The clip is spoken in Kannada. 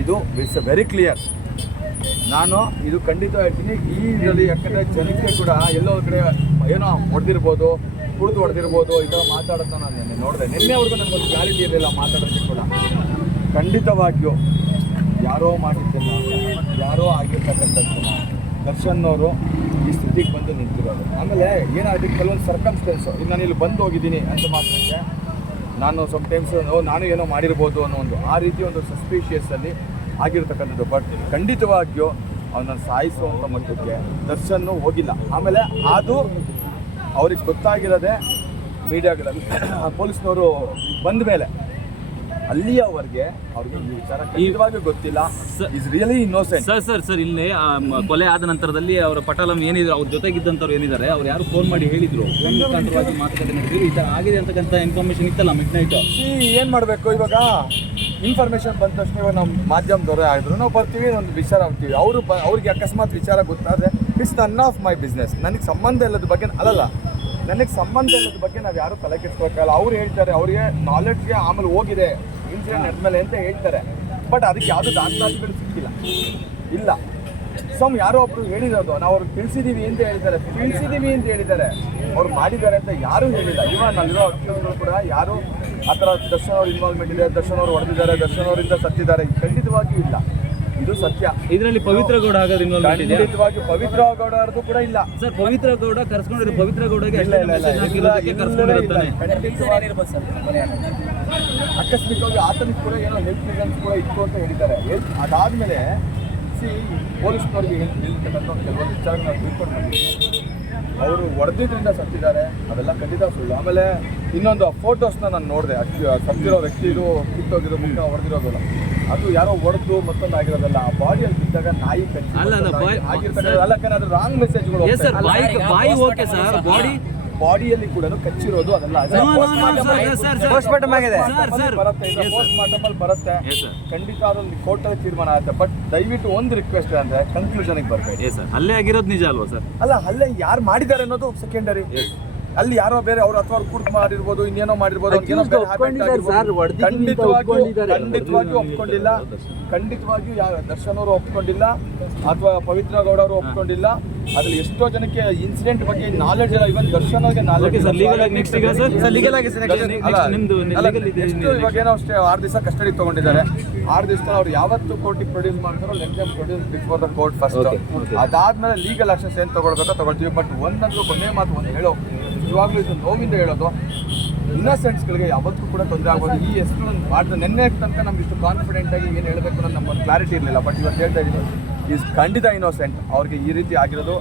ಇದು ಇಟ್ಸ್ ವೆರಿ ಕ್ಲಿಯರ್ ನಾನು ಇದು ಖಂಡಿತ ಹೇಳ್ತೀನಿ, ಈ ಇದರಲ್ಲಿ ಯಾಕಂದರೆ ಜನಕ್ಕೆ ಕೂಡ ಎಲ್ಲೋ ಒಂದ್ ಕಡೆ ಏನೋ ಹೊಡೆದಿರ್ಬೋದು, ಕುಡಿದು ಹೊಡೆದಿರ್ಬೋದು, ಈ ಥರ ಮಾತಾಡೋದನ್ನ ನಾನು ನಿನ್ನೆ ನೋಡಿದೆ. ನಿನ್ನೆವರೆಗೂ ನನಗೊಂದು ಕ್ಲಾರಿಟಿ ಇರಲಿಲ್ಲ ಮಾತಾಡೋದಕ್ಕೆ ಕೂಡ. ಖಂಡಿತವಾಗಿಯೂ ಯಾರೋ ಮಾಡಿದ್ದನ್ನ, ಯಾರೋ ಆಗಿರ್ತಕ್ಕಂಥದ್ದು ದರ್ಶನ್ ಅವರು ಈ ಸ್ಥಿತಿಗೆ ಬಂದು ನಿಂತಿರೋದು. ಆಮೇಲೆ ಏನಾಗಿದೆ? ಕೆಲವೊಂದು ಸರ್ಕಮ್ಸ್ಟೆನ್ಸು ಇನ್ನು ನಾನು ಇಲ್ಲಿ ಬಂದು ಹೋಗಿದ್ದೀನಿ ಅಂತ ಮಾತ್ರಕ್ಕೆ ನಾನು ಸಮ್ಟೈಮ್ಸ್ ನಾನು ಏನೋ ಮಾಡಿರ್ಬೋದು ಅನ್ನೋ ಒಂದು ಆ ರೀತಿ ಒಂದು ಸಸ್ಪೀಷಿಯಸ್ಸಲ್ಲಿ ಆಗಿರ್ತಕ್ಕಂಥದ್ದು. ಬಟ್ ಖಂಡಿತವಾಗಿಯೂ ಅವನನ್ನು ಸಾಯಿಸುವಂಥ ಮಟ್ಟಕ್ಕೆ ದರ್ಶನ್ನು ಹೋಗಿಲ್ಲ. ಆಮೇಲೆ ಅದು ಅವ್ರಿಗೆ ಗೊತ್ತಾಗಿರೋದೇ ಮೀಡಿಯಾಗಳಲ್ಲಿ ಪೊಲೀಸ್ನವರು ಬಂದ ಮೇಲೆ ಅಲ್ಲಿಯವರೆಗೆ ಅವ್ರಿಗೆ ಈ ವಿಚಾರ ಗೊತ್ತಿಲ್ಲ. Is really innocent sir sir sir ಇಲ್ಲಿ ಆ, ಮ- ಕೊಲೆ ಆದ ನಂತರದಲ್ಲಿ ಅವರ ಪಟಾಲಂ ಏನಿದ್ರು ಅವ್ರ ಜೊತೆಗಿದ್ದಂಥವ್ರು ಏನಿದ್ದಾರೆ ಅವ್ರು ಯಾರು ಫೋನ್ ಮಾಡಿ ಹೇಳಿದ್ರು. ಫೋನ್ ಮುಖಾಂತರವಾಗಿ ಮಾತುಕತೆ ನಡೆಸಿದ್ರು ಈ ಥರ ಆಗಿದೆ ಅಂತಕ್ಕಂಥ ಇನ್ಫಾರ್ಮೇಶನ್ ಇತ್ತಲ್ಲ ಮಿಡ್ ನೈಟ್ ಏನು ಮಾಡಬೇಕು? ಇವಾಗ ಇನ್ಫಾರ್ಮೇಷನ್ ಬಂದ ತಕ್ಷಣ ಇವಾಗ ನಮ್ಮ ಮಾಧ್ಯಮದವರೇ ಆಗಿದ್ರು. ನಾವು ಬರ್ತೀವಿ ಒಂದು ವಿಚಾರ ಆಗ್ತೀವಿ ಅವರು ಬ ಅವ್ರಿಗೆ ಅಕಸ್ಮಾತ್ ವಿಚಾರ ಗೊತ್ತಾದ್ರೆ it's none of my business ನನಗೆ ಸಂಬಂಧ ಇಲ್ಲದ ಬಗ್ಗೆ ಅಲ್ಲಲ್ಲ. ನನಗೆ ಸಂಬಂಧ ಇಲ್ಲದ ಬಗ್ಗೆ ನಾವು ಯಾರು ತಲೆ ಕೆಡ್ಸ್ಕೊಳಕ್ಕಲ್ಲ ಅವ್ರು ಹೇಳ್ತಾರೆ, ಅವ್ರಿಗೆ ನಾಲೆಡ್ಜ್ಗೆ ಆಮೇಲೆ ಹೋಗಿದೆ ಇನ್ಸಿಡೆಂಟ್ ನಡೆದ್ಮೇಲೆ ಅಂತ ಹೇಳ್ತಾರೆ. ಬಟ್ ಅದಕ್ಕೆ ಯಾವುದು ದಾಖಲಾತಿಗಳು ಸಿಕ್ಕಿಲ್ಲ. ಇಲ್ಲ. ಸಮ್ ಯಾರೋ ಒಬ್ರು ಹೇಳಿರೋದು, ನಾವು ಅವ್ರು ತಿಳಿಸಿದೀವಿ ಅಂತ ಹೇಳಿದ್ದಾರೆ. ತಿಳಿಸಿದೀವಿ ಅಂತ ಹೇಳಿದ್ದಾರೆ. ಅವ್ರು ಮಾಡಿದ್ದಾರೆ ಅಂತ ಯಾರೂ ಹೇಳಿಲ್ಲ. ಇವಾಗ ಅಲ್ಲಿರೋ ಅಕ್ಯೂಸ್ಗಳು ಕೂಡ ಯಾರು ಆ ಥರ ದರ್ಶನ್ ಅವ್ರ ಇನ್ವಾಲ್ವ್ಮೆಂಟ್ ಇದೆ, ದರ್ಶನ್ ಅವ್ರು ಹೊಡೆದಿದ್ದಾರೆ, ದರ್ಶನ್ ಅವರಿಂದ ಸತ್ತಿದ್ದಾರೆ, ಖಂಡಿತವಾಗಿಯೂ ಇಲ್ಲ. ಇದು ಸತ್ಯ. ಇದರಲ್ಲಿ ಪವಿತ್ರ ಗೌಡ ಆಗೋದು ಇನ್ವಾಲ್ವ್ ಖಂಡಿತವಾಗಿ ಪವಿತ್ರ ಗೌಡ ಅವ್ರದ್ದು ಕೂಡ ಇಲ್ಲ. ಸರ್ ಪವಿತ್ರ ಗೌಡ ಕರ್ಸ್ಕೊಂಡಿರೋ ಪವಿತ್ರ ಗೌಡಗೆ ಇಲ್ಲ ಆಕಸ್ಮಿಕವಾಗಿ ಆತನಿಗೆ ಕೂಡ ಏನೋ ಹೆಲ್ತ್ ರೀಸನ್ಸ್ ಕೂಡ ಇತ್ತು ಅಂತ ಹೇಳಿದ್ದಾರೆ. ಅದಾದ್ಮೇಲೆ ಸಿ ಪೊಲೀಸ್ನವ್ರಿಗೆ ಹೆಲ್ತ್ ನಿಲ್ತಕ್ಕಂಥ ಒಂದು ಕೆಲವೊಂದು ವಿಚಾರ ನಾವು ತಿಳ್ಕೊಂಡು ಬಂದಿದ್ದೀವಿ ಅವರು ಹೊಡೆದಿದ್ರಿಂದ ಸತ್ತಿದ್ದಾರೆ. ಅವೆಲ್ಲ ಖಂಡಿತ ಸುಳ್ಳು. ಆಮೇಲೆ ಇನ್ನೊಂದು ಫೋಟೋಸ್ನ ನಾನು ನೋಡಿದೆ. ಸತ್ತಿರೋ ವ್ಯಕ್ತಿದು ಕಿತ್ತೋಗಿರೋ ಮುಖ ಹೊಡೆದಿರೋದಲ್ಲ. ಅದು ಯಾರೋ ಹೊಡೆದು ಮತ್ತೊಂದು ಆಗಿರೋದಲ್ಲ ಆ ಬಾಡಿಯಲ್ಲಿ ಬಿದ್ದಾಗ ನಾಯಿ ಕಚ್ಚಿ ಅಲ್ಲ, ಅಲ್ಲ, ಆಗಿರ್ತಕ್ಕಂಥ ಅಲ್ಲ ಅದು ರಾಂಗ್ ಮೆಸೇಜ್ಗಳು ಎಸ್ ಸರ್ ಬಾಯಿ ಬಾಯಿ ಓಕೆ ಸರ್ ಬಾಡಿ ಬಾಡಿಯಲ್ಲಿ ಕೂಡ ಕಚ್ಚಿರೋದು ಅದೆಲ್ಲ. Postmortem ಆಗಿದೆ. ಬರುತ್ತೆ ಖಂಡಿತ. ಪೋಸ್ಟ್ ಮಾರ್ಟಮ್ ಅಲ್ಲಿ ಬರುತ್ತೆ. ಎಸ್ ಸರ್ ಖಂಡಿತ ಅದೊಂದು ಕೋರ್ಟಲ್ಲಿ ತೀರ್ಮಾನ ಆಗುತ್ತೆ. ಬಟ್ ದಯವಿಟ್ಟು ಒಂದ್ ರಿಕ್ವೆಸ್ಟ್ ಅಂದ್ರೆ ಕನ್ಕ್ಲೂಷನ್ಗೆ ಬರಬೇಡಿ. ಎಸ್ ಸರ್ ಅಲ್ಲೇ ಆಗಿರೋದು ನಿಜ ಅಲ್ವಾ ಸರ್ ಅಲ್ಲ ಅಲ್ಲೇ ಯಾರು ಮಾಡಿದ್ದಾರೆ ಅನ್ನೋದು ಸೆಕೆಂಡರಿ ಅಲ್ಲಿ ಯಾರೋ ಬೇರೆ ಅವ್ರ ಅಥವಾ ಕುರ್ಕ್ ಮಾಡಿರ್ಬೋದು ಇನ್ನೇನೋ ಮಾಡಿರ್ಬೋದು ಖಂಡಿತವಾಗಿಯೂ ಒಪ್ಕೊಂಡಿಲ್ಲ. ಖಂಡಿತವಾಗಿಯೂ ಯಾವ ದರ್ಶನ್ ಅವರು ಒಪ್ಕೊಂಡಿಲ್ಲ ಅಥವಾ ಪವಿತ್ರ ಗೌಡ ಅವರು ಒಪ್ಕೊಂಡಿಲ್ಲ. ಅದ್ರಲ್ಲಿ ಎಷ್ಟೋ ಜನಕ್ಕೆ ಇನ್ಸಿಡೆಂಟ್ ಬಗ್ಗೆ ನಾಲೆಡ್ಜ್ ಇಲ್ಲ. ಇವನ್ ದರ್ಶನ್ ಅವ್ರಿಗೆ ನಾಲೆಡ್ಜ್ ಇವಾಗ ಏನೋ ಅಷ್ಟೇ ಆರು ದಿವಸ ಕಸ್ಟಡಿ ತಗೊಂಡಿದ್ದಾರೆ. ಆರು ದಿವಸ ಅವ್ರು ಯಾವತ್ತು ಕೋರ್ಟಿಗೆ ಪ್ರೊಡ್ಯೂಸ್ ಮಾಡ್ತಾರೋ let them produce before the court first. ಅದಾದ್ಮೇಲೆ ಲೀಗಲ್ ಆಕ್ಷನ್ಸ್ ಏನು ತಗೊಳ್ಬೇಕೋ ತಗೊಳ್ತೀವಿ. ಬಟ್ ಒಂದಂತೂ ಕೊನೆ ಮಾತು ಒಂದು ಹೇಳೋ ಇವಾಗಲೂ ಇದು ನೋವಿಂದ ಹೇಳೋದು ಇನ್ನಸೆಂಟ್ಸ್ಗಳಿಗೆ ಯಾವತ್ತೂ ಕೂಡ ತೊಂದರೆ ಆಗೋದು. ಈ ಹೆಸರು ಒಂದು ಮಾಡಿದ ನೆನ್ನೆ ತನಕ ನಮ್ಗೆ ಇಷ್ಟು ಕಾನ್ಫಿಡೆಂಟ್ ಆಗಿ ಏನು ಹೇಳಬೇಕು ಅನ್ನೋದು ನಮ್ಮ ಕ್ಲಾರಿಟಿ ಇರಲಿಲ್ಲ. ಬಟ್ ಇವತ್ತು ಹೇಳ್ತಾ ಇದ್ದೀನಿ ಈಸ್ ಖಂಡಿತ ಇನ್ನೋಸೆಂಟ್ ಅವ್ರಿಗೆ ಈ ರೀತಿ ಆಗಿರೋದು